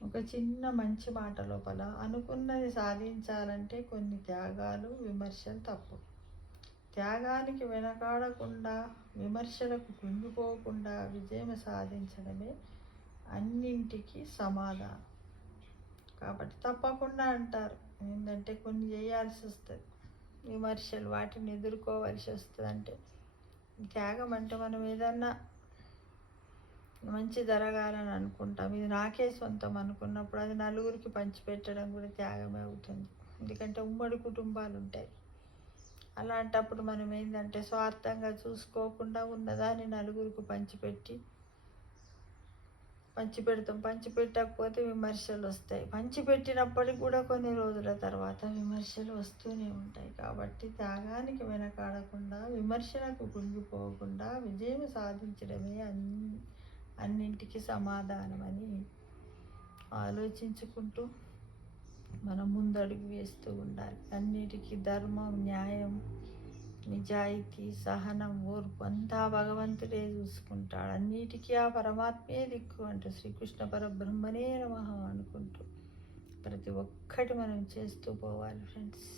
ఒక చిన్న మంచి మాట లోపల అనుకున్నది సాధించాలంటే కొన్ని త్యాగాలు, విమర్శలు తప్పు. త్యాగానికి వెనకాడకుండా, విమర్శలకు కుంగిపోకుండా విజయం సాధించడమే అన్నింటికి సమాధానం. కాబట్టి తప్పకుండా అంటారు. ఏంటంటే కొన్ని చేయాల్సి వస్తుంది, విమర్శలు, వాటిని ఎదుర్కోవాల్సి వస్తుంది. అంటే త్యాగం అంటే మనం ఏదన్నా మంచి జరగాలని అనుకుంటాం, ఇది నాకే సొంతం అనుకున్నప్పుడు అది నలుగురికి పంచిపెట్టడం కూడా త్యాగమే అవుతుంది. ఎందుకంటే ఉమ్మడి కుటుంబాలు ఉంటాయి. అలాంటప్పుడు మనం ఏంటంటే స్వార్థంగా చూసుకోకుండా ఉన్నదాన్ని నలుగురికి పంచిపెడతాం. పంచిపెట్టకపోతే విమర్శలు వస్తాయి. పంచిపెట్టినప్పటికి కూడా కొన్ని రోజుల తర్వాత విమర్శలు వస్తూనే ఉంటాయి. కాబట్టి త్యాగానికి వెనకాడకుండా, విమర్శలకు కుంగిపోకుండా విజయం సాధించడమే అన్నింటికి సమాధానమని ఆలోచించుకుంటూ మనం ముందడుగు వేస్తూ ఉండాలి. అన్నిటికీ ధర్మం, న్యాయం, నిజాయితీ, సహనం, ఓర్పు అంతా భగవంతుడే చూసుకుంటాడు. అన్నిటికీ ఆ పరమాత్మే దిక్కు అంటూ శ్రీకృష్ణ పరబ్రహ్మనే నమః అనుకుంటూ ప్రతి ఒక్కటి మనం చేస్తూ పోవాలి ఫ్రెండ్స్.